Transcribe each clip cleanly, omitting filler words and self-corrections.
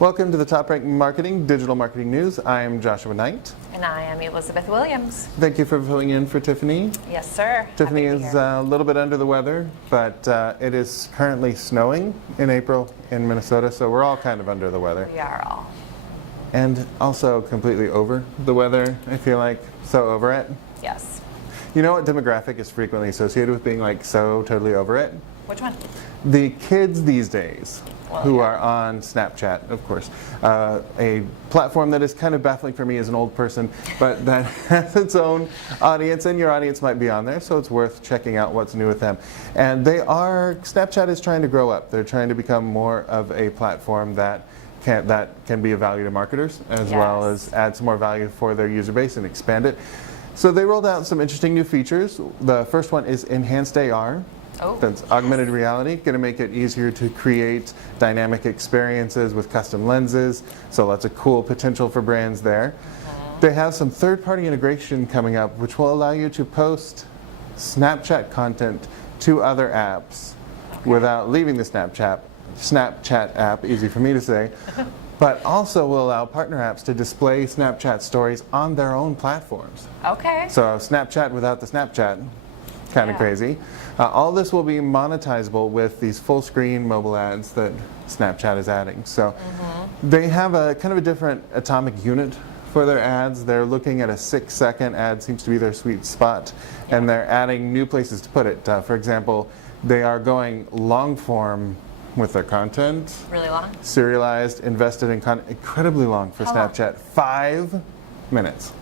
Welcome to the TopRank Marketing Digital Marketing News. I am Joshua Nite. And I am Elizabeth Williams. Thank you for filling in for Tiffany. Yes, sir. Tiffany is a little bit under the weather, but it is currently snowing in April in Minnesota, so we're all kind of under the weather. We are all. And also completely over the weather, I feel like. So over it. Yes. You know what demographic is frequently associated with being like so totally over it? Which one? The kids these days. Who yeah. are on Snapchat, of course. A platform that is kind of baffling for me as an old person, but that has its own audience, and your audience might be on there, so it's worth checking out what's new with them. And Snapchat is trying to grow up. They're trying to become more of a platform that can be of value to marketers, as well as add some more value for their user base and expand it. So they rolled out some interesting new features. The first one is enhanced AR. That's augmented reality, going to make it easier to create dynamic experiences with custom lenses. So lots of cool potential for brands there. They have some third-party integration coming up, which will allow you to post Snapchat content to other apps without leaving the Snapchat app, easy for me to say, but also will allow partner apps to display Snapchat stories on their own platforms. Okay. So Snapchat without the Snapchat. Kind of crazy. All this will be monetizable with these full screen mobile ads that Snapchat is adding. So they have a kind of a different atomic unit for their ads. They're looking at a 6-second ad, seems to be their sweet spot, and they're adding new places to put it. For example, they are going long form with their content. Really long? Serialized, invested in content, incredibly long for Snapchat. 5 minutes.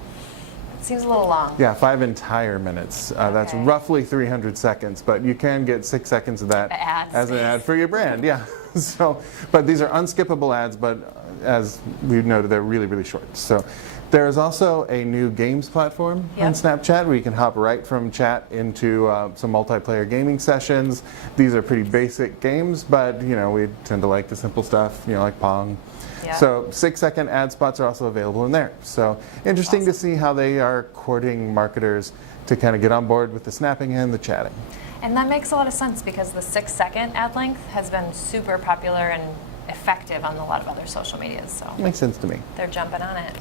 Seems a little long. Yeah, 5 entire minutes. That's roughly 300 seconds, but you can get 6 seconds of that as an ad for your brand. Yeah. So, but these are unskippable ads, but as we've noted, they're really, really short. So there is also a new games platform on Snapchat where you can hop right from chat into some multiplayer gaming sessions. These are pretty basic games, but you know, we tend to like the simple stuff, you know, like Pong. So 6-second ad spots are also available in there. So interesting to see how they are courting marketers to kind of get on board with the snapping and the chatting. And that makes a lot of sense because the 6-second ad length has been super popular and effective on a lot of other social medias. So makes sense to me. They're jumping on it.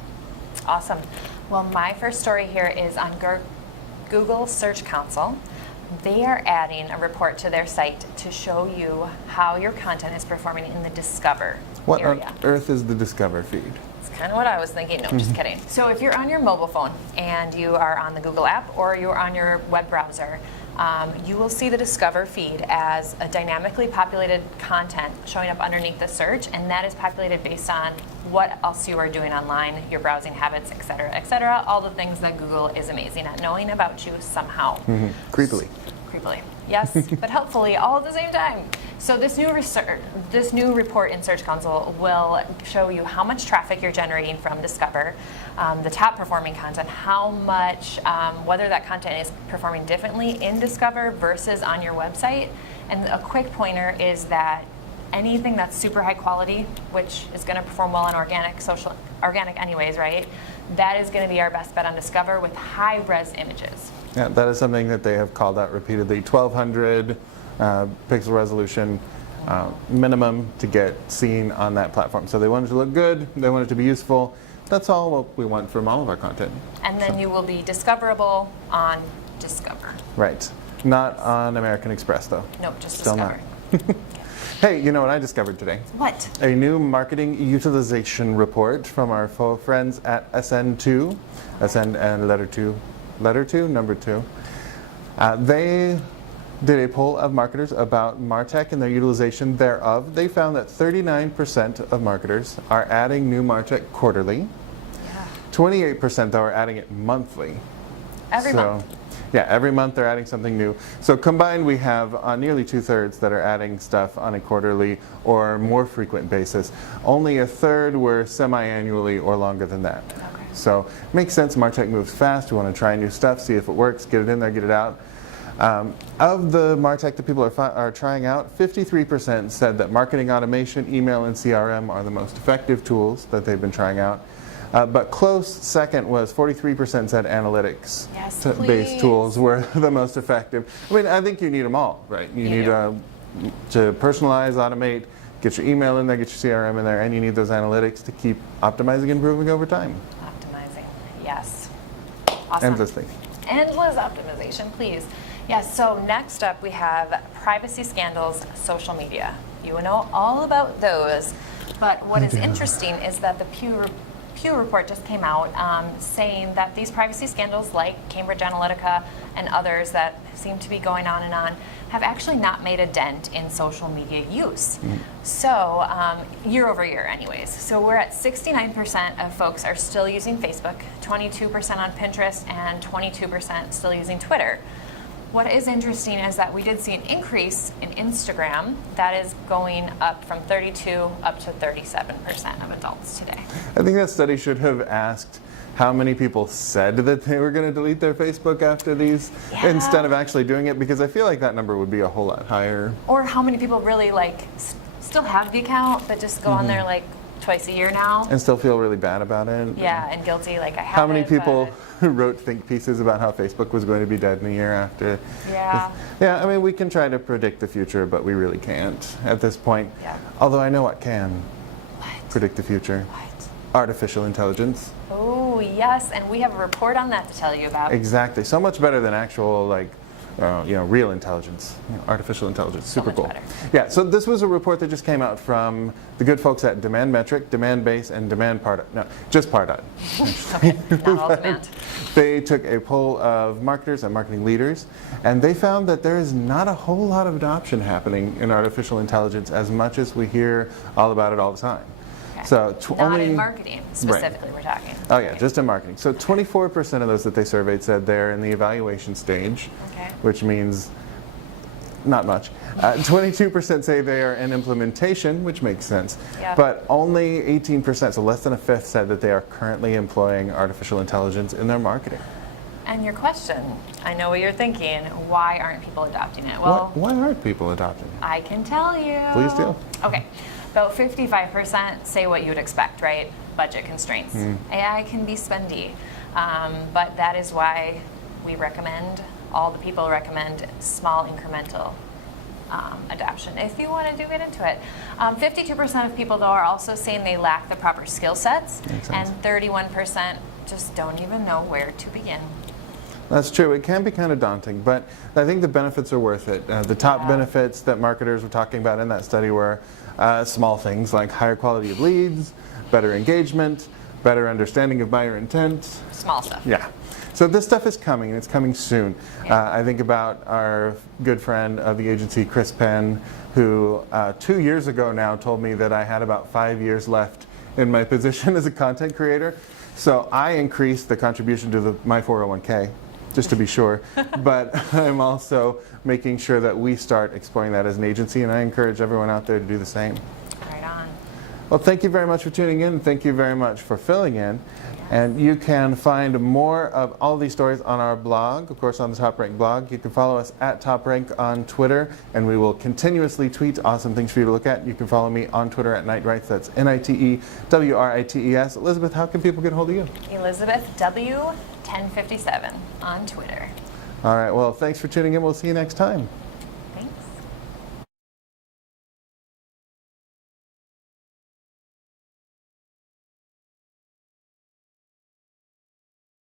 Awesome. Well, my first story here is on Google Search Console. They are adding a report to their site to show you how your content is performing in the Discover What area. on earth is the Discover feed? It's kind of what I was thinking. No, just kidding. So if you're on your mobile phone and you are on the Google app or you're on your web browser, you will see the Discover feed as a dynamically populated content showing up underneath the search, and that is populated based on what else you are doing online, your browsing habits, etc., all the things that Google is amazing at knowing about you somehow. Creepily. Creepily, yes, but helpfully all at the same time. So this new report in Search Console will show you how much traffic you're generating from Discover, the top performing content, how much, whether that content is performing differently in Discover versus on your website. And a quick pointer is that anything that's super high quality, which is going to perform well on organic anyways, right? That is going to be our best bet on Discover with high res images. Yeah, that is something that they have called out repeatedly. 1200 pixel resolution minimum to get seen on that platform. So they want it to look good, they want it to be useful. That's all what we want from all of our content. And then you will be discoverable on Discover. Right. Not on American Express, though. Nope, just Still Discover. Not. Hey, you know what I discovered today? What? A new marketing utilization report from our friends at SN2. SN and letter 2, number 2. They did a poll of marketers about MarTech and their utilization thereof. They found that 39% of marketers are adding new MarTech quarterly. 28% though are adding it monthly. Every month. Yeah, every month they're adding something new. So combined we have nearly 2/3 that are adding stuff on a quarterly or more frequent basis. Only 1/3 were semi-annually or longer than that. So makes sense, MarTech moves fast. We want to try new stuff, see if it works, get it in there, get it out. Of the MarTech that people are trying out, 53% said that marketing automation, email, and CRM are the most effective tools that they've been trying out. But close second was 43% said analytics-based tools were the most effective. I mean, I think you need them all, right? You need to personalize, automate, get your email in there, get your CRM in there, and you need those analytics to keep optimizing and improving over time. Optimizing, yes. Awesome. Endlessly. Endless optimization, please. Yes, so next up we have privacy scandals, social media. You know all about those. But what is interesting is that the Pew report just came out saying that these privacy scandals like Cambridge Analytica and others that seem to be going on and on have actually not made a dent in social media use. So year over year anyways. So we're at 69% of folks are still using Facebook, 22% on Pinterest, and 22% still using Twitter. What is interesting is that we did see an increase in Instagram that is going up from 32 up to 37% of adults today. I think that study should have asked how many people said that they were going to delete their Facebook after these instead of actually doing it, because I feel like that number would be a whole lot higher. Or how many people really still have the account but just go on there twice a year now. And still feel really bad about it. Yeah, and guilty, I have How many people wrote think pieces about how Facebook was going to be dead in a year after? Yeah. Yeah, I mean, we can try to predict the future, but we really can't at this point. Yeah. Although I know what can What? predict the future. What? Artificial intelligence. Oh, yes, and we have a report on that to tell you about. Exactly. So much better than actual, real intelligence. Artificial intelligence. Super much cool. better. Yeah, so this was a report that just came out from the good folks at Demand Metric, Demand Base, and Demand Pardot. No, just Pardot. Okay, not all demand. They took a poll of marketers and marketing leaders, and they found that there is not a whole lot of adoption happening in artificial intelligence as much as we hear all about it all the time. Okay. So Not in marketing specifically, we're talking. Oh yeah, just in marketing. So 24% of those that they surveyed said they're in the evaluation stage, Okay. which means not much. 22% say they are in implementation, which makes sense. Yeah. But only 18%, so less than a fifth, said that they are currently employing artificial intelligence in their marketing. And your question, I know what you're thinking, why aren't people adopting it? Well, Why aren't people adopting it? I can tell you. Please do. Okay. About 55% say what you would expect, right? Budget constraints. AI can be spendy, but that is why we recommend, all the people recommend small incremental adoption if you want to get into it. 52% of people, though, are also saying they lack the proper skill sets, Makes sense. and 31% just don't even know where to begin. That's true. It can be kind of daunting, but I think the benefits are worth it. The top Yeah. benefits that marketers were talking about in that study were small things like higher quality of leads, better engagement, better understanding of buyer intent. Small stuff. Yeah. So this stuff is coming, and it's coming soon. Yeah. I think about our good friend of the agency, Chris Penn, who 2 years ago now told me that I had about 5 years left in my position as a content creator. So I increased the contribution to my 401k, just to be sure. But I'm also making sure that we start exploring that as an agency, and I encourage everyone out there to do the same. Right on. Well, thank you very much for tuning in. Thank you very much for filling in. And you can find more of all these stories on our blog, of course, on the TopRank blog. You can follow us at TopRank on Twitter, and we will continuously tweet awesome things for you to look at. You can follow me on Twitter at Nitewrites. That's NITEWRITES. Elizabeth, how can people get a hold of you? Elizabeth W. 1057 on Twitter. All right, well, thanks for tuning in. We'll see you next time.